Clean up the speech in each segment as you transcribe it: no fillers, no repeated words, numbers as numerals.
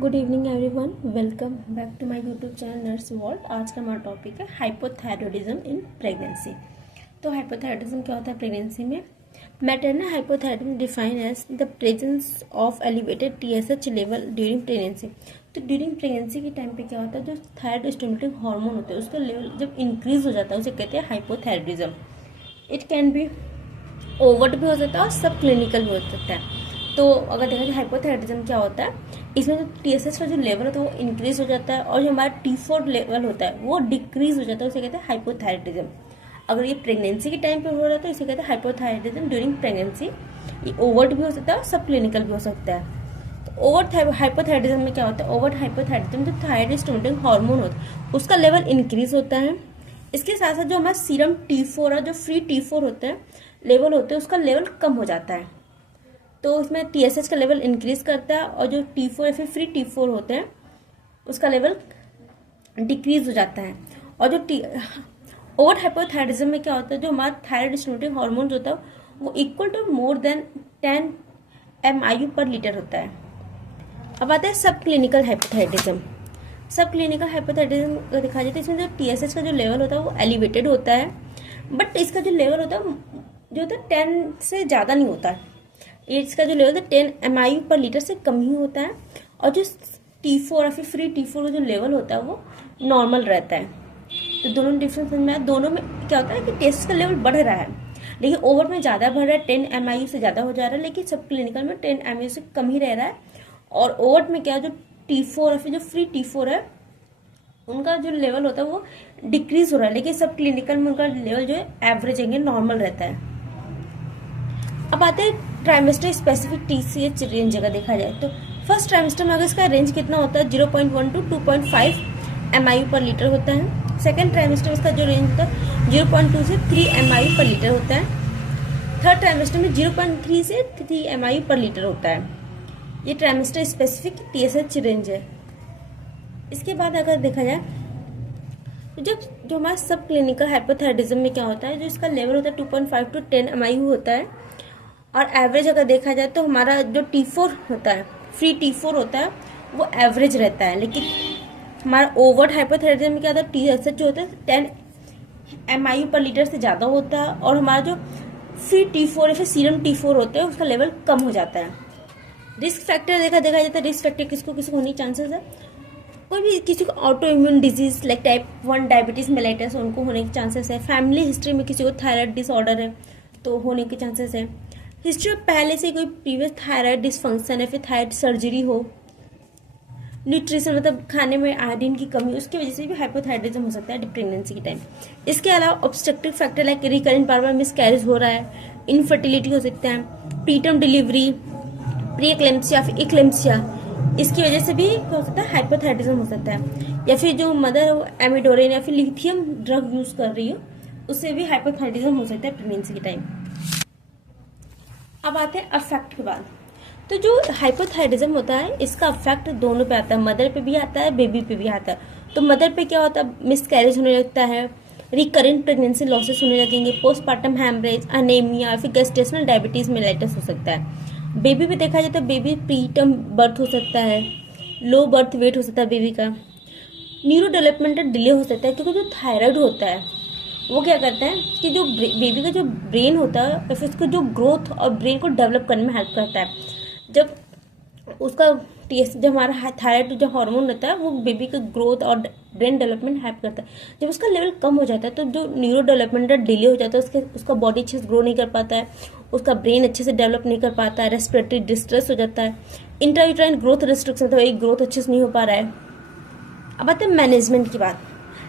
Good evening everyone, welcome back to my YouTube channel nurse world. आज का हमारा topic है हाइपोथायरॉयडिज्म इन प्रेगनेंसी। तो हाइपोथायरॉयडिज्म क्या होता है प्रेगनेंसी में? Maternal hypothyroidism defined as the presence of elevated TSH level during pregnancy. तो ड्यूरिंग प्रेगनेंसी के टाइम पे क्या होता है, जो थायराइड स्टिमुलेटिंग हार्मोन होता है उसका लेवल जब इंक्रीज हो जाता है उसे कहते हैं hypothyroidism. It can be overt भी हो सकता है और सब क्लिनिकल भी हो सकता है। तो अगर देखा जाए हाइपोथायरॉयडिज्म क्या होता है, इसमें जो टीएसएच का जो लेवल होता है वो इंक्रीज हो जाता है और जो हमारा T4 लेवल होता है वो डिक्रीज हो जाता है, उसे कहते हैं हाइपोथायरॉयडिज्म। अगर ये प्रेगनेंसी के टाइम पे हो रहा है तो इसे कहते हैं हाइपोथायरॉयडिज्म ड्यूरिंग प्रेगनेंसी। ये ओवर्ट भी हो सकता है और सब क्लिनिकल भी हो सकता है। तो ओवर्ट हाइपोथायरॉयडिज्म में क्या होता है? ओवर्ट हाइपोथायरॉयडिज्म जो थायराइड स्टिमुलेटिंग हार्मोन होता है उसका लेवल इंक्रीज होता है। इसके साथ साथ जो हमारा सीरम T4 और जो फ्री T4 होता है लेवल होते हैं उसका लेवल कम हो जाता है। तो इसमें टीएसएच का लेवल इंक्रीज करता है और जो T4 या फिर फ्री T4 होते हैं उसका लेवल डिक्रीज हो जाता है। और जो ओवर हाइपोथायरॉयडिज्म में क्या होता है, जो हमारा थायराइड स्टिमुलेटिंग हार्मोन होता है वो equal to more than 10 MIU पर लीटर होता है। अब आता है sub clinical hypothyroidism. Sub clinical hypothyroidism देखा जाए तो इसमें जो टीएसएच का जो लेवल होता है वो एलिवेटेड होता है, बट इसका जो लेवल होता है जो होता है 10 से ज़्यादा नहीं होता है। इसका जो लेवल है 10 MIU पर लीटर से कम ही होता है। और जो T4 या फिर फ्री T4 का जो लेवल होता है वो नॉर्मल रहता है। तो दोनों डिफरेंस समझ में आया। दोनों में क्या होता है कि टेस्ट का लेवल बढ़ रहा है, लेकिन ओवर में ज़्यादा बढ़ रहा है, 10 MIU से ज़्यादा हो जा रहा है, लेकिन सब क्लिनिकल में 10 MIU से कम ही रह रहा है। और ओवर में क्या, जो T4 या फिर जो फ्री T4 है उनका जो लेवल होता है वो डिक्रीज हो रहा है, लेकिन सब क्लिनिकल में उनका लेवल जो है एवरेज है, नॉर्मल रहता है। अब आते हैं ट्राइमेस्टर स्पेसिफिक TCH रेंज अगर देखा जाए तो फर्स्ट ट्राइमेस्टर में अगर इसका रेंज कितना होता है 0.1 to 2.5 MIU पर लीटर होता है। सेकेंड ट्राइमेस्टर में इसका जो रेंज होता है 0.2 से 3 MIU पर लीटर होता है। थर्ड ट्राइमेस्टर में 0.3 से 3 MIU पर लीटर होता है। ये ट्राइमेस्टर स्पेसिफिक TSH रेंज है। इसके बाद अगर देखा जाए तो जो हमारा सब क्लिनिकल हाइपोथायरॉयडिज्म में क्या होता है, जो इसका लेवल होता है 2.5 to 10 MIU होता है। और एवरेज अगर देखा जाए तो हमारा जो T4 होता है, फ्री T4 होता है वो एवरेज रहता है, लेकिन हमारा ओवर हाइपोथायरॉयडिज्म में क्या होता है TSH जो होता है 10 MIU पर लीटर से ज़्यादा होता है और हमारा जो फ्री T4 या फिर सीरम T4 होता है उसका लेवल कम हो जाता है। रिस्क फैक्टर देखा जाता है, रिस्क फैक्टर किसको किसको होने के चांसेस है? कोई भी किसी को auto immune disease like type 1 diabetes mellitus उनको होने के चांसेस है। फैमिली हिस्ट्री में किसी को थायराइड डिसऑर्डर है तो होने के चांसेस है। हिस्ट्री में पहले से कोई प्रीवियस थायराइड डिसफंक्शन है, फिर थायराइड सर्जरी हो, न्यूट्रिशन मतलब खाने में आयोडीन की कमी, उसकी वजह से भी हाइपोथायरॉयडिज्म हो सकता है प्रेगनेंसी के टाइम। इसके अलावा ऑब्स्ट्रक्टिव फैक्टर लाइक रिकरेंट बार बार मिसकैरेज हो रहा है, इनफर्टिलिटी हो सकता है, प्रीटर्म डिलीवरी, प्री एक्लेम्पसिया फिर एक्लेम्पसिया, इसकी वजह से भी हो सकता है हाइपोथायरॉयडिज्म हो सकता है। या फिर जो मदर एमिडोरिन या फिर लिथियम ड्रग यूज कर रही हो उससे भी हाइपोथायरॉयडिज्म हो सकता है प्रेगनेंसी के टाइम। अब आते हैं अफेक्ट के बाद। तो जो हाइपोथायरॉयडिज्म होता है इसका अफेक्ट दोनों पे आता है, मदर पे भी आता है, बेबी पे भी आता है। तो मदर पे क्या होता है, मिसकैरेज होने लगता है, रिकरेंट प्रेगनेंसी लॉसेस होने लगेंगे, पोस्टपार्टम हैमरेज, अनेमिया, फिर गेस्टेशनल डायबिटीज मेलाइटिस हो सकता है। बेबी पे देखा जाए तो बेबी प्रीटर्म बर्थ हो सकता है, लो बर्थ वेट हो सकता है बेबी का, न्यूरो डेवलपमेंटल डिले हो सकता है, क्योंकि जो थायराइड होता है वो क्या करता है कि जो बेबी का जो ब्रेन होता है फिर उसको जो ग्रोथ और ब्रेन को डेवलप करने में हेल्प करता है। जब उसका जब हमारा थायराइड जो हार्मोन रहता है वो बेबी का ग्रोथ और ब्रेन डेवलपमेंट हेल्प करता है। जब उसका लेवल कम हो जाता है तो जो न्यूरो डेवलपमेंटल डिले हो जाता है, उसका बॉडी अच्छे से ग्रो नहीं कर पाता है, उसका ब्रेन अच्छे से डेवलप नहीं कर पाता है, रेस्पिरेटरी डिस्ट्रेस हो जाता है, इंट्रायूट्राइन ग्रोथ रिस्ट्रिक्शन तो एक ग्रोथ अच्छे से नहीं हो पा रहा है। अब आते हैं मैनेजमेंट की बात।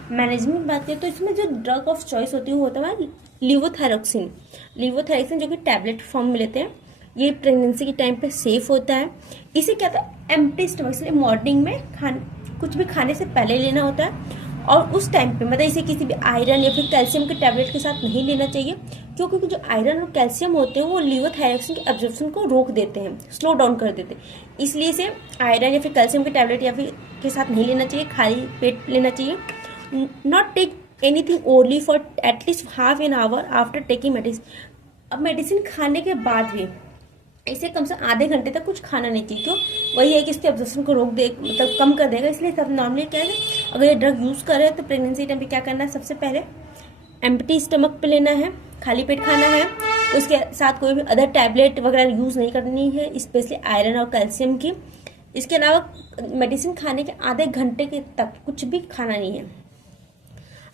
मैनेजमेंट बात करें तो इसमें जो ड्रग ऑफ चॉइस होती है वो होता है लिवोथायरोक्सिन। लिवोथायरोक्सिन जो कि टैबलेट फॉर्म में लेते हैं, ये प्रेगनेंसी के टाइम पे सेफ होता है। इसे क्या होता है एम्प्टी स्टमक, इसलिए मॉर्निंग में कुछ भी खाने से पहले लेना होता है। और उस टाइम पे मतलब इसे किसी भी आयरन या फिर कैल्शियम के टैबलेट के साथ नहीं लेना चाहिए, क्योंकि जो आयरन और कैल्शियम होते हैं वो लिवोथायरोक्सिन के एब्जॉर्प्शन को रोक देते हैं, स्लो डाउन कर देते हैं। इसलिए इसे आयरन या फिर कैल्शियम के टैबलेट या फिर के साथ नहीं लेना चाहिए, खाली पेट लेना चाहिए। Not take anything orally for at least half an hour after taking medicine. अब मेडिसिन खाने के बाद भी इसे कम से कम आधे घंटे तक कुछ खाना नहीं चाहिए। क्यों? वही है कि इसके एब्जॉर्प्शन को रोक दे, मतलब कम कर देगा। इसलिए सब नॉर्मली क्या है, अगर ये ड्रग यूज़ कर रहे हैं तो प्रेगनेंसी टाइम पे क्या करना है, सबसे पहले एम्प्टी स्टमक पे लेना है, खाली पेट खाना है। उसके साथ कोई भी अदर टैबलेट वगैरह यूज़ नहीं करनी है, स्पेशली आयरन और कैल्शियम की। इसके अलावा मेडिसिन खाने के आधे घंटे के तक कुछ भी खाना नहीं है।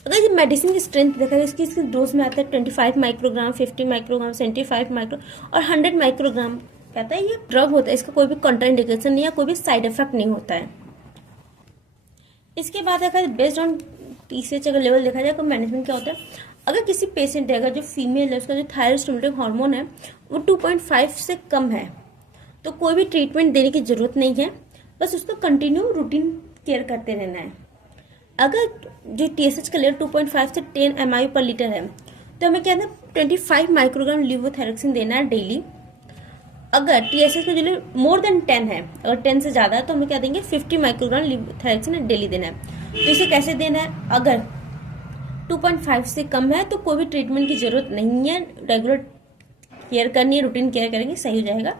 अगर ये मेडिसिन की स्ट्रेंथ देखा जाए, इसकी डोज में आता है 25 माइक्रोग्राम, 50 माइक्रोग्राम, 75 माइक्रो और 100 माइक्रोग्राम। कहता है ये ड्रग होता है, इसका कोई भी कॉन्ट्राइंडिकेशन नहीं है, कोई भी साइड इफेक्ट नहीं होता है। इसके बाद देखा जाए बेस्ड ऑन टीएसएच अगर लेवल देखा जाए तो मैनेजमेंट क्या होता है। अगर किसी पेशेंट है, अगर जो फीमेल है उसका जो थायराइड स्टिमुलेटिंग हार्मोन है वो 2.5 से कम है, तो कोई भी ट्रीटमेंट देने की जरूरत नहीं है, बस उसको कंटिन्यू रूटीन केयर करते रहना है। अगर जो टीएसएच का लेवल 2.5 से 10 mIu पर लीटर है तो हमें क्या है 25 माइक्रोग्राम लिवोथैरेक्सिन देना है डेली। अगर टीएसएच का जो लेवल मोर देन 10 है, अगर 10 से ज़्यादा है तो हमें क्या देंगे 50 माइक्रोग्राम लिवोथैरेक्सिन डेली देना है। तो इसे कैसे देना है, अगर 2.5 से कम है तो कोई भी ट्रीटमेंट की जरूरत नहीं है, रेगुलर केयर करनी है, रूटीन केयर करेंगे सही हो जाएगा।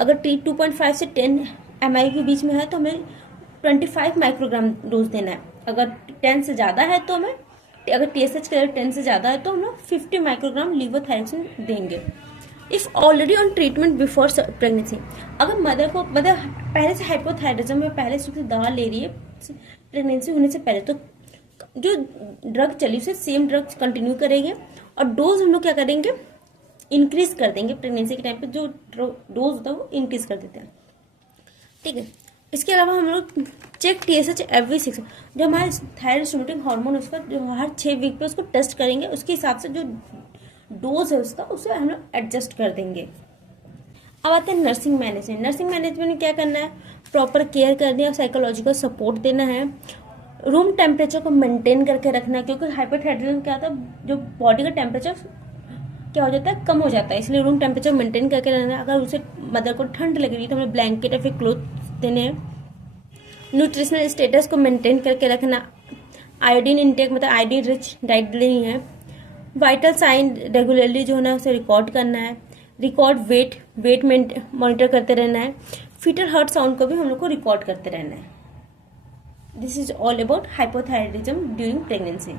अगर 2.5 से 10 mIu के बीच में है तो हमें 25 माइक्रोग्राम डोज देना है। अगर 10 से ज़्यादा है तो हमें, अगर टीएसएच का लेवल 10 से ज़्यादा है तो हम लोग 50 माइक्रोग्राम लिवोथैरेक्सिन देंगे। If already on treatment before pregnancy, अगर मदर पहले से हाइपोथायराइडिज्म में पहले से दवा ले रही है प्रेगनेंसी होने से पहले, तो जो ड्रग चली उसे सेम ड्रग कंटिन्यू करेंगे और डोज हम लोग क्या करेंगे, इंक्रीज कर देंगे। प्रेगनेंसी के टाइम पे जो डोज होता है वो इंक्रीज कर देते हैं, ठीक है। इसके अलावा हम लोग चेक टीएसएच एवरी 6, जो हमारा थायराइड स्टिमुलेटिंग हार्मोन उसका जो हर 6 वीक पे उसको टेस्ट करेंगे, उसके हिसाब से जो डोज है उसका उसे हम लोग एडजस्ट कर देंगे। अब आते हैं नर्सिंग मैनेजमेंट। नर्सिंग मैनेजमेंट में क्या करना है, प्रॉपर केयर करनी है, साइकोलॉजिकल सपोर्ट देना है, रूम टेम्परेचर को मेंटेन करके रखना है। क्योंकि हाइपोथायराइडिज्म क्या होता है, जो बॉडी का टेम्परेचर क्या हो जाता है, कम हो जाता है, इसलिए रूम टेम्परेचर मेंटेन करके रहना है। अगर उसे मदर को ठंड लग रही है तो हमें ब्लैंकेट या फिर क्लोथ देने हैं। न्यूट्रिशनल स्टेटस को मेंटेन करके रखना, आयोडीन इंटेक मतलब आयोडीन रिच डाइट लेनी है। वाइटल साइन रेगुलरली जो है ना उसे रिकॉर्ड करना है। रिकॉर्ड वेट मॉनिटर करते रहना है। फीटल हार्ट साउंड को भी हम लोग को रिकॉर्ड करते रहना है। This is all about hypothyroidism during pregnancy.